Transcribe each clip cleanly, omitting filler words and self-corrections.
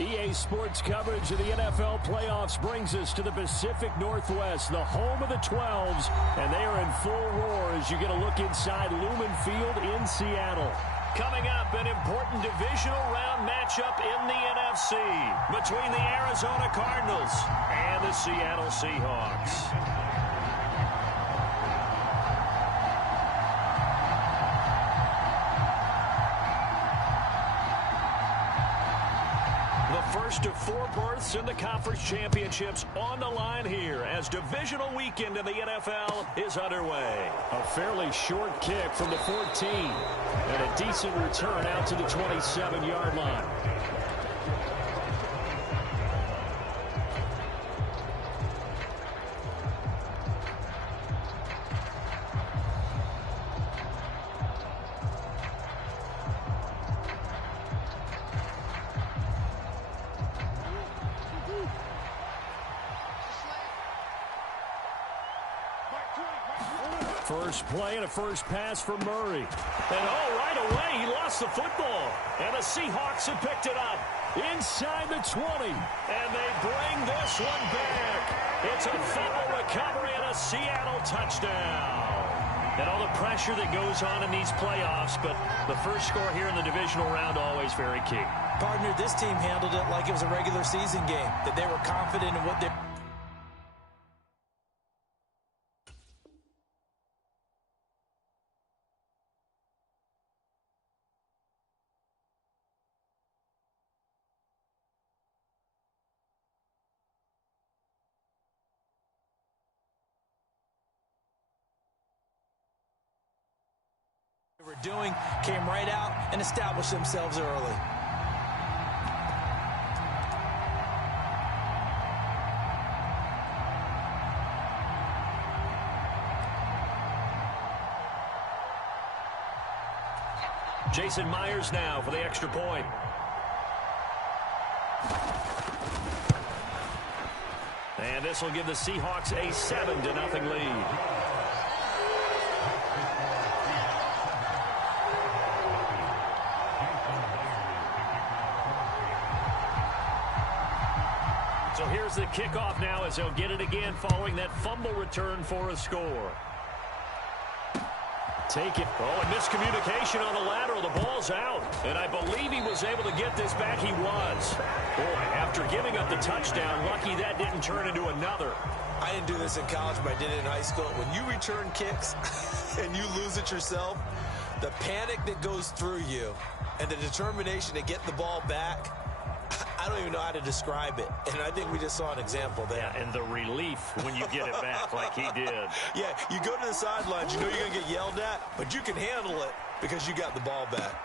EA Sports coverage of the NFL playoffs brings us to the Pacific Northwest, the home of the 12s, and they are in full roar as you get a look inside Lumen Field in Seattle. Coming up, an important divisional round matchup in the NFC between the Arizona Cardinals and the Seattle Seahawks. First of 4 berths in the conference championships on the line here as divisional weekend in the NFL is underway. A fairly short kick from the 14 and a decent return out to the 27-yard line. First play and a first pass for Murray. And right away he lost the football. And the Seahawks have picked it up inside the 20. And they bring this one back. It's a fumble recovery and a Seattle touchdown. And all the pressure that goes on in these playoffs, but the first score here in the divisional round always very key. Partner, this team handled it like it was a regular season game, that they were confident in what they were doing, came right out and established themselves early. Jason Myers now for the extra point. And this will give the Seahawks a 7-0 lead. So here's the kickoff now as they'll get it again following that fumble return for a score. Take it. Oh, and miscommunication on the lateral. The ball's out. And I believe he was able to get this back. He was. Boy, after giving up the touchdown, lucky that didn't turn into another. I didn't do this in college, but I did it in high school. When you return kicks and you lose it yourself, the panic that goes through you and the determination to get the ball back, I don't even know how to describe it. And I think we just saw an example there. Yeah, and the relief when you get it back like he did. Yeah, you go to the sidelines, you know you're going to get yelled at, but you can handle it because you got the ball back.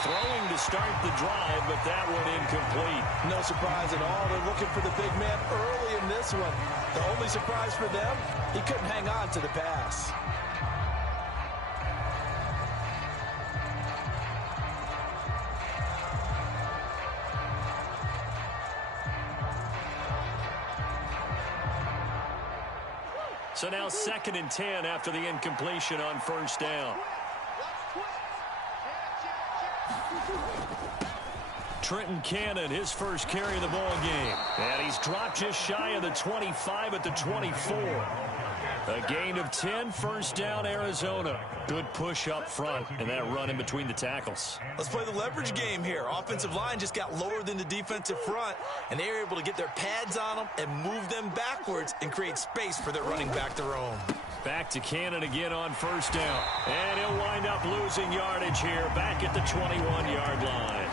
Throwing to start the drive, but that one incomplete. No surprise at all. They're looking for the big man early in this one. The only surprise for them, he couldn't hang on to the pass. So now 2nd and 10 after the incompletion on first down. Trenton Cannon, his first carry of the ball game. And he's dropped just shy of the 25 at the 24. A gain of 10, first down, Arizona. Good push up front, and that run in between the tackles. Let's play the leverage game here. Offensive line just got lower than the defensive front, and they were able to get their pads on them and move them backwards and create space for their running back to roam. Back to Cannon again on first down. And he'll wind up losing yardage here back at the 21-yard line.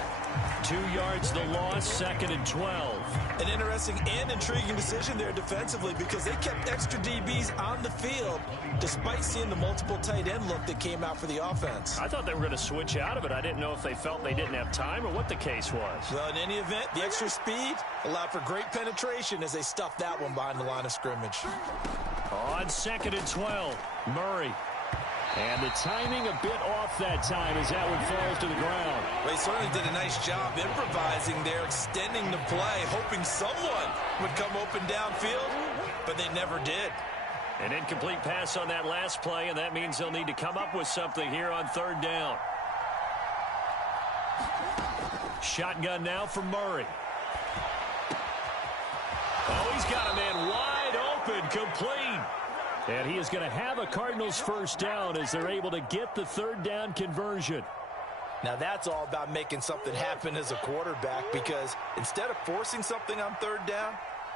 2 yards the loss, 2nd and 12. An interesting and intriguing decision there defensively because they kept extra DBs on the field despite seeing the multiple tight end look that came out for the offense. I thought they were going to switch out of it. I didn't know if they felt they didn't have time or what the case was. Well, in any event, the extra speed allowed for great penetration as they stuffed that one behind the line of scrimmage. On 2nd and 12, Murray. And the timing a bit off that time as that one falls to the ground. They certainly did a nice job improvising there, extending the play, hoping someone would come open downfield, but they never did. An incomplete pass on that last play, and that means they'll need to come up with something here on 3rd down. Shotgun now for Murray. complete. And he is going to have a Cardinals first down as they're able to get the third down conversion. Now that's all about making something happen as a quarterback, because instead of forcing something on third down,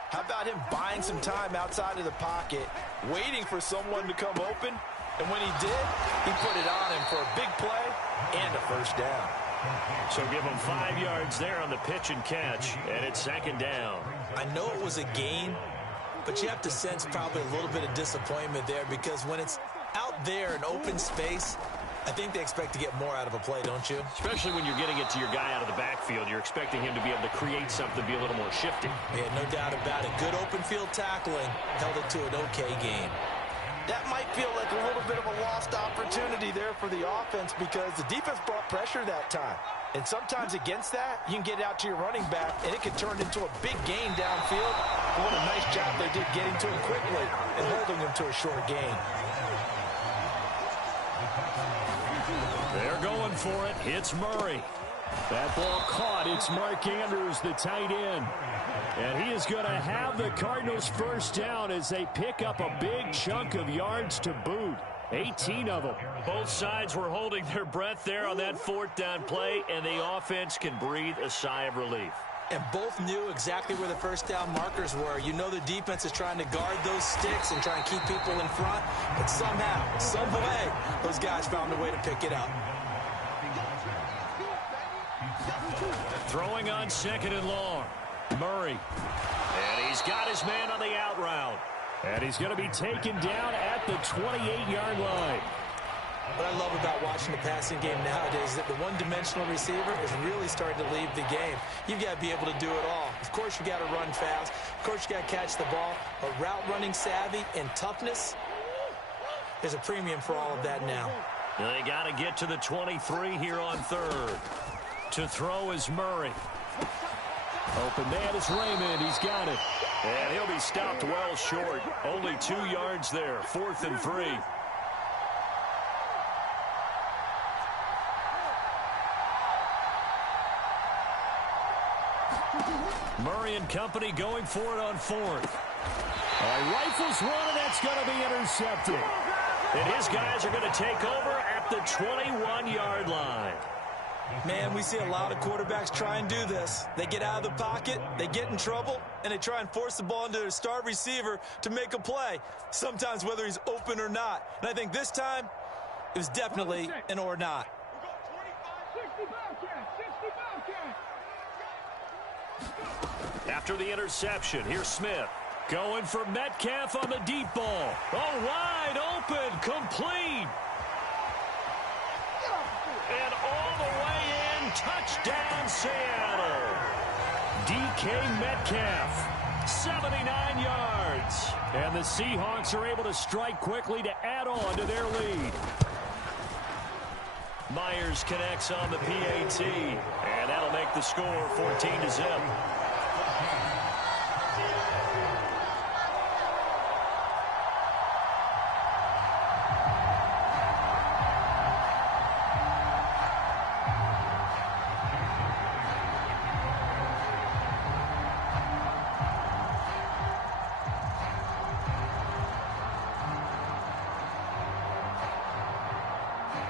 how about him buying some time outside of the pocket, waiting for someone to come open, and when he did, he put it on him for a big play and a first down. So give him 5 yards there on the pitch and catch, and it's second down. I know it was a gain, but you have to sense probably a little bit of disappointment there, because when it's out there in open space, I think they expect to get more out of a play, don't you? Especially when you're getting it to your guy out of the backfield. You're expecting him to be able to create something, be a little more shifty. Yeah, no doubt about it. Good open field tackling held it to an okay game. That might feel like a little bit of a lost opportunity there for the offense, because the defense brought pressure that time. And sometimes against that, you can get out to your running back, and it can turn into a big gain downfield. What a nice job they did getting to him quickly and holding him to a short gain. They're going for it. It's Murray. That ball caught. It's Mark Andrews, the tight end. And he is going to have the Cardinals first down as they pick up a big chunk of yards to boot. 18 of them. Both sides were holding their breath there on that fourth down play, and the offense can breathe a sigh of relief. And both knew exactly where the first down markers were. You know the defense is trying to guard those sticks and try and keep people in front, but somehow, some way, those guys found a way to pick it up. Throwing on second and long. Murray. And he's got his man on the out route. And he's going to be taken down at the 28-yard line. What I love about watching the passing game nowadays is that the one-dimensional receiver is really starting to leave the game. You've got to be able to do it all. Of course, you got to run fast. Of course, you got to catch the ball. But route running savvy and toughness, there's a premium for all of that now. They got to get to the 23 here on third. To throw is Murray. Open man is Raymond. He's got it. And he'll be stopped well short. Only 2 yards there. 4th and 3. Murray and company going for it on 4th. Rifles one, and that's going to be intercepted. And his guys are going to take over at the 21-yard line. Man, we see a lot of quarterbacks try and do this. They get out of the pocket, they get in trouble, and they try and force the ball into their star receiver to make a play, sometimes whether he's open or not. And I think this time, it was definitely an or not. After the interception, here's Smith. Going for Metcalf on the deep ball. Oh, wide open, complete. And all the way in, touchdown Seattle. DK Metcalf, 79 yards. And the Seahawks are able to strike quickly to add on to their lead. Myers connects on the PAT, and that'll make the score 14-0.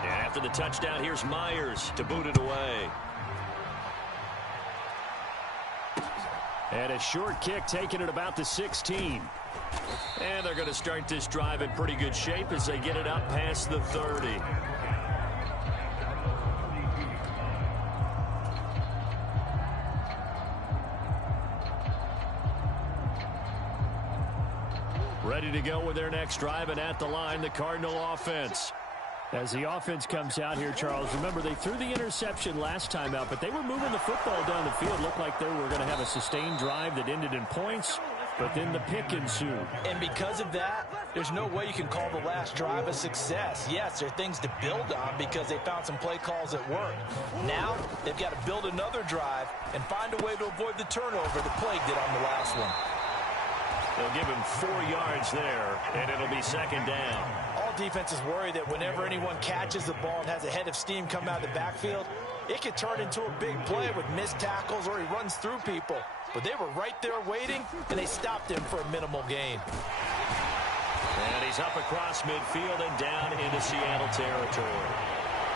After the touchdown, here's Myers to boot it away. And a short kick taken at about the 16. And they're going to start this drive in pretty good shape as they get it up past the 30. Ready to go with their next drive, and at the line, the Cardinal offense. As the offense comes out here, Charles, remember they threw the interception last time out, but they were moving the football down the field. Looked like they were going to have a sustained drive that ended in points, but then the pick ensued. And because of that, there's no way you can call the last drive a success. Yes, there are things to build on because they found some play calls that work. Now, they've got to build another drive and find a way to avoid the turnover that plagued it on the last one. They'll give him 4 yards there, and it'll be second down. All defenses worry that whenever anyone catches the ball and has a head of steam come out of the backfield, it could turn into a big play with missed tackles or he runs through people. But they were right there waiting, and they stopped him for a minimal gain. And he's up across midfield and down into Seattle territory.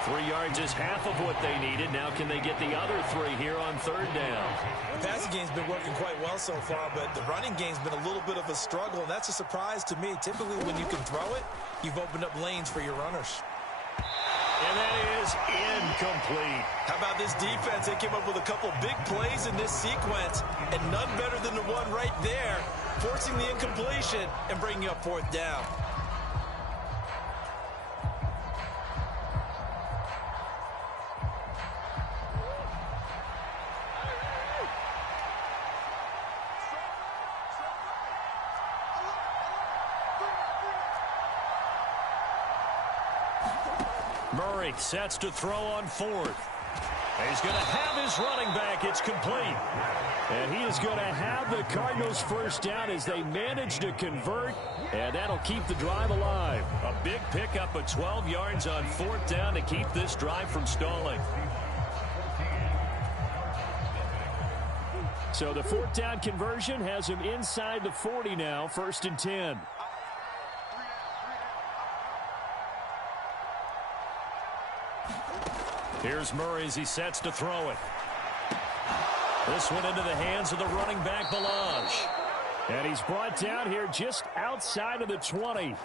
3 yards is half of what they needed. Now can they get the other 3 here on third down? The passing game's been working quite well so far, but the running game's been a little bit of a struggle, and that's a surprise to me. Typically, when you can throw it, you've opened up lanes for your runners. And that is incomplete. How about this defense? They came up with a couple big plays in this sequence, and none better than the one right there, forcing the incompletion and bringing up fourth down. Murray sets to throw on fourth. He's going to have his running back. It's complete. And he is going to have the Cardinals first down as they manage to convert. And that'll keep the drive alive. A big pickup of 12 yards on fourth down to keep this drive from stalling. So the fourth down conversion has him inside the 40 now, 1st and 10. Here's Murray as he sets to throw it. This one into the hands of the running back, Ballage. And he's brought down here just outside of the 20.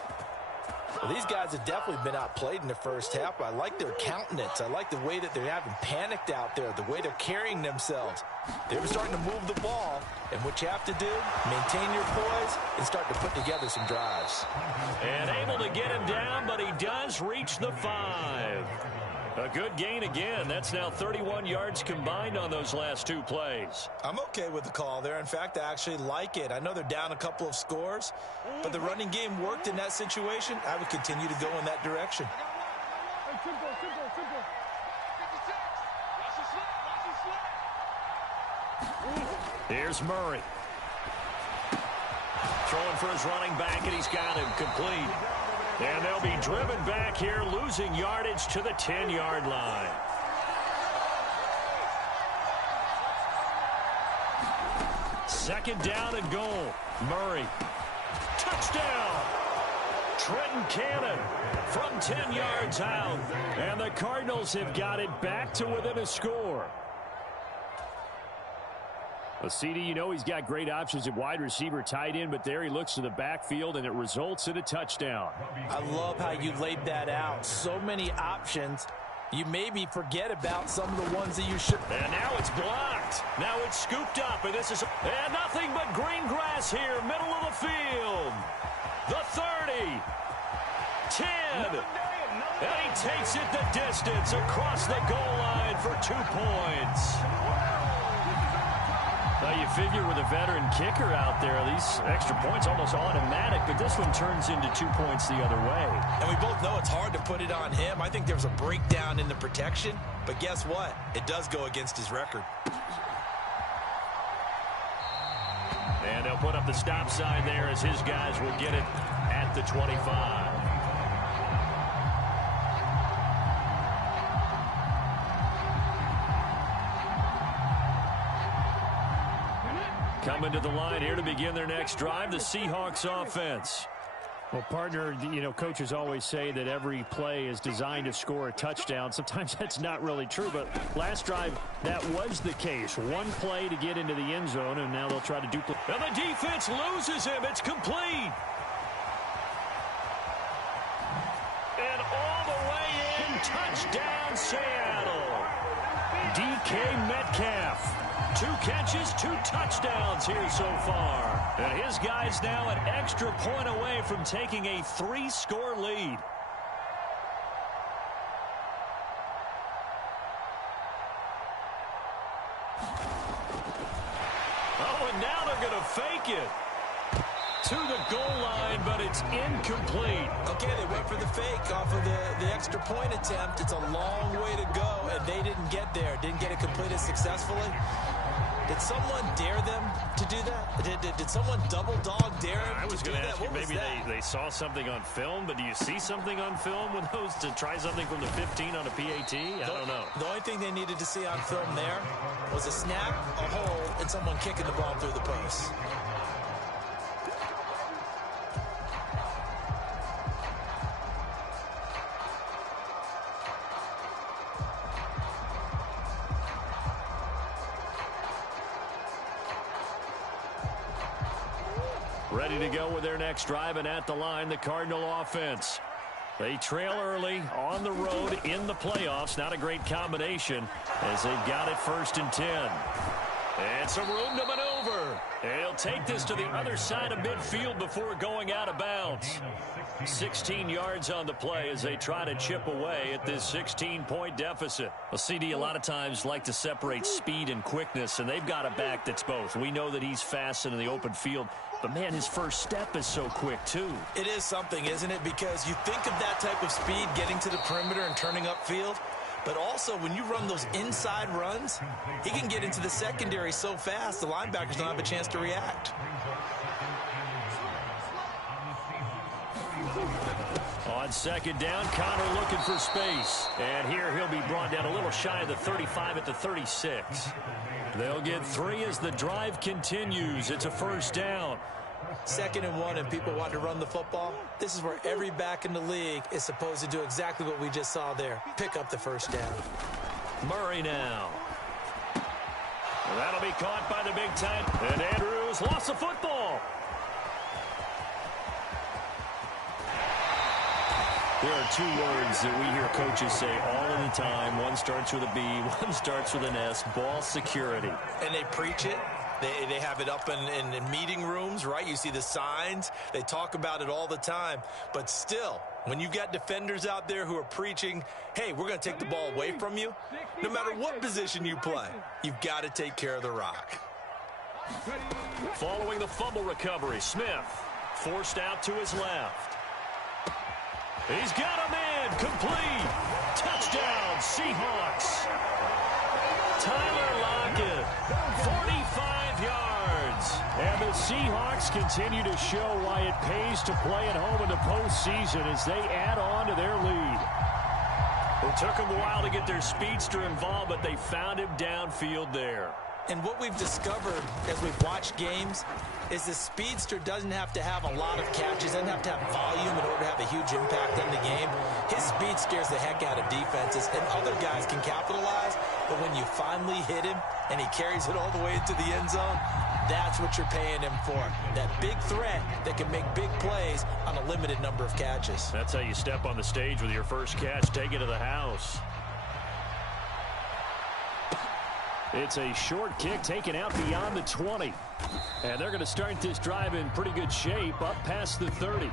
Well, these guys have definitely been outplayed in the first half. I like their countenance. I like the way that they haven't panicked out there, the way they're carrying themselves. They're starting to move the ball, and what you have to do, maintain your poise and start to put together some drives. And able to get him down, but he does reach the 5. A good gain again. That's now 31 yards combined on those last 2 plays. I'm okay with the call there. In fact, I actually like it. I know they're down a couple of scores, but the running game worked in that situation. I would continue to go in that direction. Here's Murray. Throwing for his running back, and he's got him complete. And they'll be driven back here, losing yardage to the 10-yard line. Second down and goal. Murray. Touchdown! Trenton Cannon from 10 yards out. And the Cardinals have got it back to within a score. Well, CD, you know he's got great options at wide receiver, tight end, but there he looks to the backfield, and it results in a touchdown. I love how you laid that out. So many options. You maybe forget about some of the ones that you should. And now it's blocked. Now it's scooped up, and this is and nothing but green grass here, middle of the field. The 30. 10. And he takes it the distance across the goal line for 2 points. Well, you figure with a veteran kicker out there, these extra points almost automatic, but this one turns into 2 points the other way. And we both know it's hard to put it on him. I think there's a breakdown in the protection, but guess what? It does go against his record. And they'll put up the stop sign there as his guys will get it at the 25. Coming to the line here to begin their next drive, the Seahawks offense. Well, partner, you know, coaches always say that every play is designed to score a touchdown. Sometimes that's not really true, but last drive, that was the case. One play to get into the end zone, and now they'll try to duplicate. And the defense loses him. It's complete. And all the way in, touchdown Seattle. DK Metcalf. 2 catches, 2 touchdowns here so far. And his guys now an extra point away from taking a 3-score lead. Oh, and now they're going to fake it to the goal line, but it's incomplete. Okay, they went for the fake off of the extra point attempt. It's a long way to go, and they didn't get there. Didn't get it completed successfully. Did someone dare them to do that? Did someone double dog dare them? I was going to ask you, maybe they saw something on film, but do you see something on film with those to try something from the 15 on a PAT? I don't know. The only thing they needed to see on film there was a snap, a hold, and someone kicking the ball through the post. Ready to go with their next drive, and at the line, the Cardinal offense. They trail early on the road in the playoffs. Not a great combination as they've got it 1st and 10. And some room to maneuver. He'll take this to the other side of midfield before going out of bounds. 16 yards on the play as they try to chip away at this 16-point deficit. Well, CD a lot of times like to separate speed and quickness, and they've got a back that's both. We know that he's fast in the open field, but, man, his first step is so quick, too. It is something, isn't it? Because you think of that type of speed getting to the perimeter and turning upfield, but also when you run those inside runs, he can get into the secondary so fast the linebackers don't have a chance to react. On 2nd down, Connor looking for space. And here he'll be brought down a little shy of the 35 at the 36. They'll get 3 as the drive continues. It's a 1st down. 2nd and 1 and people want to run the football. This is where every back in the league is supposed to do exactly what we just saw there. Pick up the 1st down. Murray now. That'll be caught by the big tight. And Andrews lost the football. There are 2 words that we hear coaches say all of the time. One starts with a B, one starts with an S. Ball security. And they preach it. They have it up in meeting rooms, right? You see the signs. They talk about it all the time. But still, when you've got defenders out there who are preaching, hey, we're going to take the ball away from you, no matter what position you play, you've got to take care of the rock. Following the fumble recovery, Smith forced out to his left. He's got him in. Complete. Touchdown, Seahawks. Tyler Lockett, 45 yards. And the Seahawks continue to show why it pays to play at home in the postseason as they add on to their lead. It took them a while to get their speedster involved, but they found him downfield there. And what we've discovered as we've watched games is the speedster doesn't have to have a lot of catches, doesn't have to have volume in order to have a huge impact on the game. His speed scares the heck out of defenses, and other guys can capitalize. But when you finally hit him and he carries it all the way into the end zone, that's what you're paying him for. That big threat that can make big plays on a limited number of catches. That's how you step on the stage with your first catch. Take it to the house. It's a short kick taken out beyond the 20. And they're going to start this drive in pretty good shape up past the 30.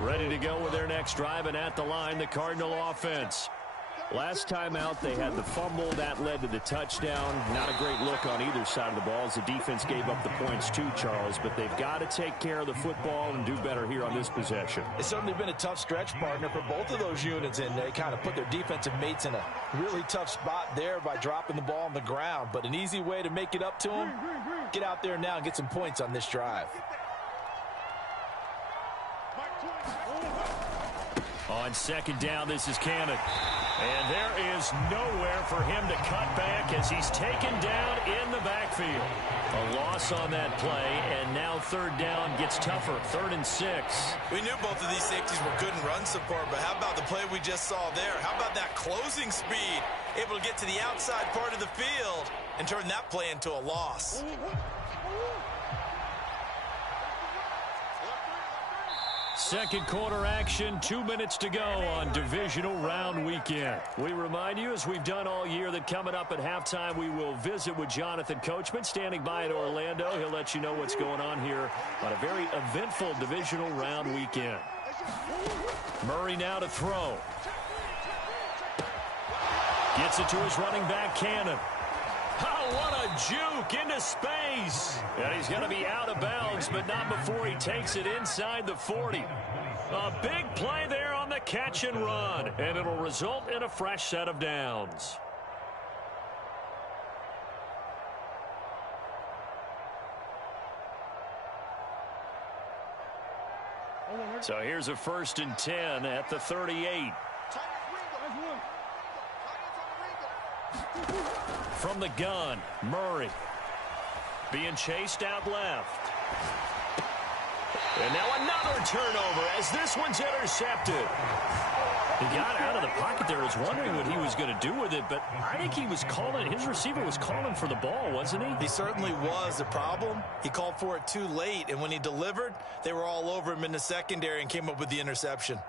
Ready to go with their next drive, and at the line, the Cardinal offense. Last time out, they had the fumble. That led to the touchdown. Not a great look on either side of the ball as the defense gave up the points too, Charles. But they've got to take care of the football and do better here on this possession. It's certainly been a tough stretch, partner, for both of those units, and they kind of put their defensive mates in a really tough spot there by dropping the ball on the ground. But an easy way to make it up to them, get out there now and get some points on this drive. On 2nd down, this is Cannon. And there is nowhere for him to cut back as he's taken down in the backfield. A loss on that play, and now 3rd down gets tougher. 3rd and 6. We knew both of these safeties were good in run support, but how about the play we just saw there? How about that closing speed? Able to get to the outside part of the field and turn that play into a loss. Second quarter action, 2 minutes to go on divisional round weekend. We remind you, as we've done all year, that coming up at halftime, we will visit with Jonathan Coachman, standing by in Orlando. He'll let you know what's going on here on a very eventful divisional round weekend. Murray now to throw. Gets it to his running back, Cannon. Oh, what a juke into space. And he's going to be out of bounds, but not before he takes it inside the 40. A big play there on the catch and run, and it'll result in a fresh set of downs. So here's a 1st and 10 at the 38. From the gun, Murray being chased out left. And now another turnover as this one's intercepted. He got out of the pocket there. I was wondering what he was going to do with it, but I think he was calling, his receiver was calling for the ball, wasn't he? He certainly was. The problem, he called for it too late, and when he delivered, they were all over him in the secondary and came up with the interception.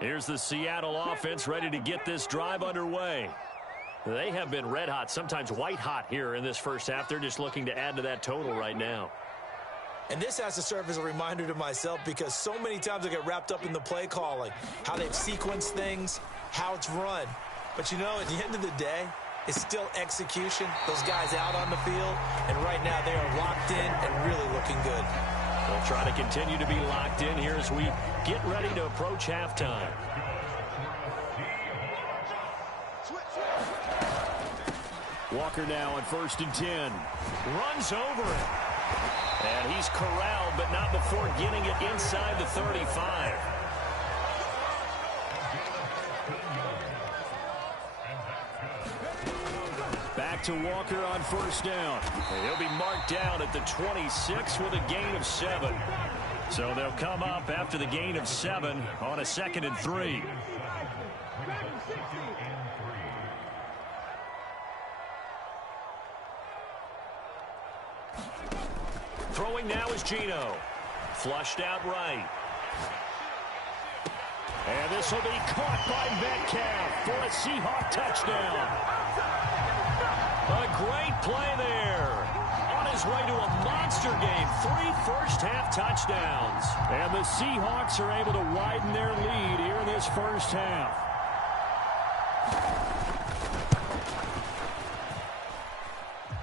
Here's the Seattle offense ready to get this drive underway. They have been red hot, sometimes white hot here in this first half. They're just looking to add to that total right now. And this has to serve as a reminder to myself because so many times I get wrapped up in the play calling, how they've sequenced things, how it's run. But, you know, at the end of the day, it's still execution. Those guys out on the field, and right now they are locked in and really looking good. They'll try to continue to be locked in here as we get ready to approach halftime. Walker now on 1st and 10. Runs over it. And he's corralled, but not before getting it inside the 35. Back to Walker on 1st down. And he'll be marked down at the 26 with a gain of 7. So they'll come up after the gain of 7 on a 2nd and 3. Throwing now is Geno. Flushed out right. And this will be caught by Metcalf for a Seahawk touchdown. A great play there. On his way to a monster game. 3 first-half touchdowns. And the Seahawks are able to widen their lead here in this first half.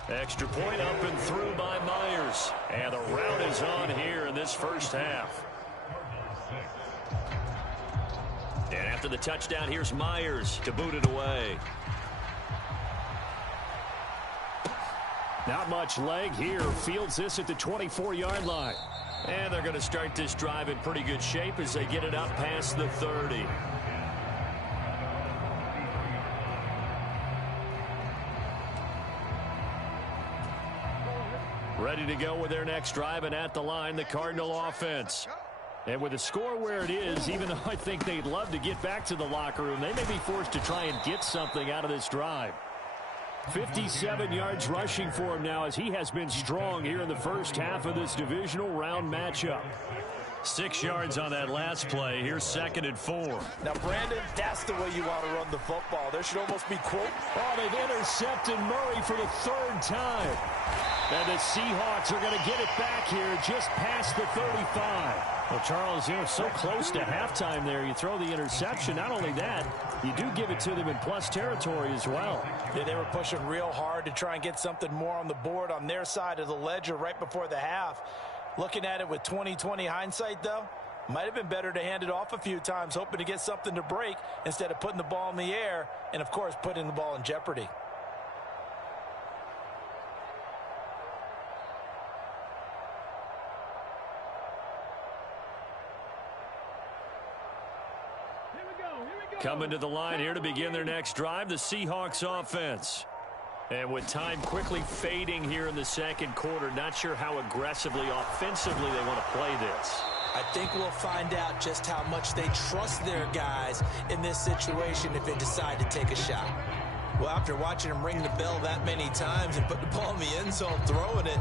Extra point up and through by Myers. And the rout is on here in this first half. And after the touchdown, here's Myers to boot it away. Not much leg here. Fields this at the 24-yard line. And they're going to start this drive in pretty good shape as they get it up past the 30. Ready to go with their next drive, and at the line, the Cardinal offense. And with the score where it is, even though I think they'd love to get back to the locker room, they may be forced to try and get something out of this drive. 57 yards rushing for him now as he has been strong here in the first half of this divisional round matchup. 6 yards on that last play. Here's 2nd and 4. Now, Brandon, that's the way you want to run the football. There should almost be quote. Oh, they've intercepted Murray for the 3rd time. And the Seahawks are going to get it back here just past the 35. Well, Charles, you know, so close to halftime there. You throw the interception. Not only that, you do give it to them in plus territory as well. Yeah, they were pushing real hard to try and get something more on the board on their side of the ledger right before the half. Looking at it with 20/20 hindsight, though, might have been better to hand it off a few times, hoping to get something to break instead of putting the ball in the air and, of course, putting the ball in jeopardy. Coming to the line here to begin their next drive, the Seahawks offense. And with time quickly fading here in the second quarter, not sure how aggressively, offensively they want to play this. I think we'll find out just how much they trust their guys in this situation if they decide to take a shot. Well, after watching them ring the bell that many times and put the ball in the end zone throwing it,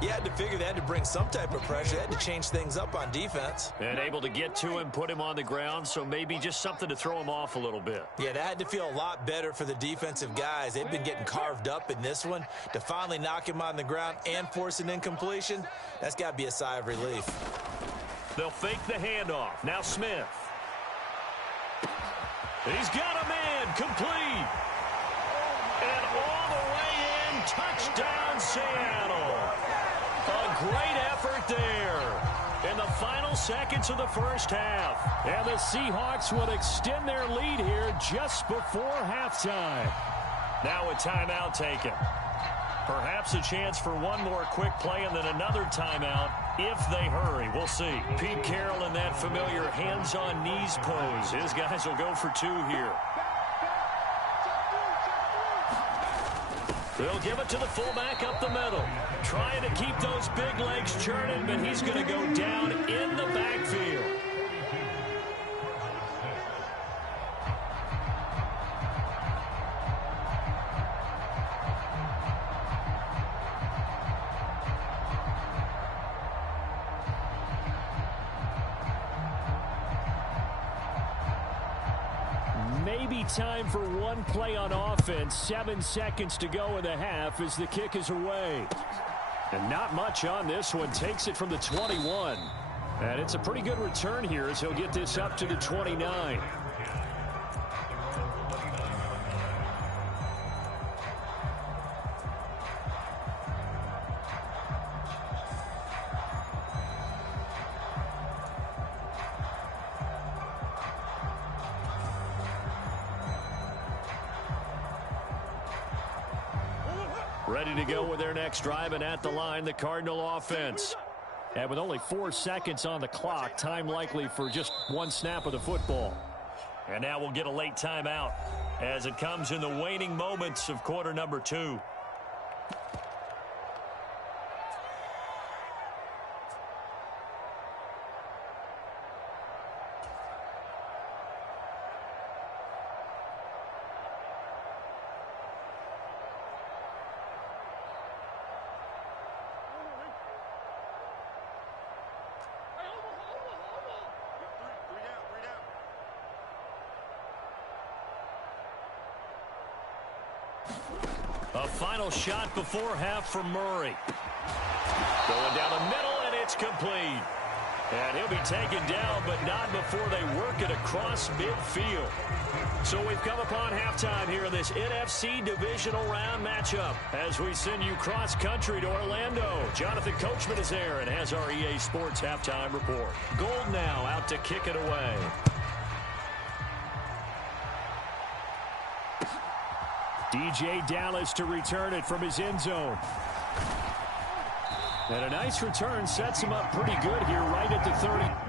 you had to figure they had to bring some type of pressure. They had to change things up on defense. And able to get to him, put him on the ground, so maybe just something to throw him off a little bit. Yeah, that had to feel a lot better for the defensive guys. They've been getting carved up in this one. To finally knock him on the ground and force an incompletion, that's got to be a sigh of relief. They'll fake the handoff. Now Smith. He's got a man, complete. And all the way in, touchdown Seattle. A great effort there in the final seconds of the first half. And the Seahawks will extend their lead here just before halftime. Now a timeout taken. Perhaps a chance for one more quick play and then another timeout if they hurry. We'll see. Pete Carroll in that familiar hands-on knees pose. His guys will go for 2 here. They'll give it to the fullback up the middle. Trying to keep those big legs churning, but he's going to go down in the backfield. Maybe time for one play on offense. 7 seconds to go in the half as the kick is away. And not much on this one. Takes it from the 21. And it's a pretty good return here as he'll get this up to the 29. Ready to go with their next drive, and at the line, the Cardinal offense. And with only 4 seconds on the clock, time likely for just one snap of the football. And now we'll get a late timeout as it comes in the waning moments of quarter number 2. A final shot before half from Murray. Going down the middle, and it's complete. And he'll be taken down, but not before they work it across midfield. So we've come upon halftime here in this NFC Divisional Round matchup as we send you cross-country to Orlando. Jonathan Coachman is there and has our EA Sports halftime report. Gold now out to kick it away. DJ Dallas to return it from his end zone. And a nice return sets him up pretty good here right at the 30.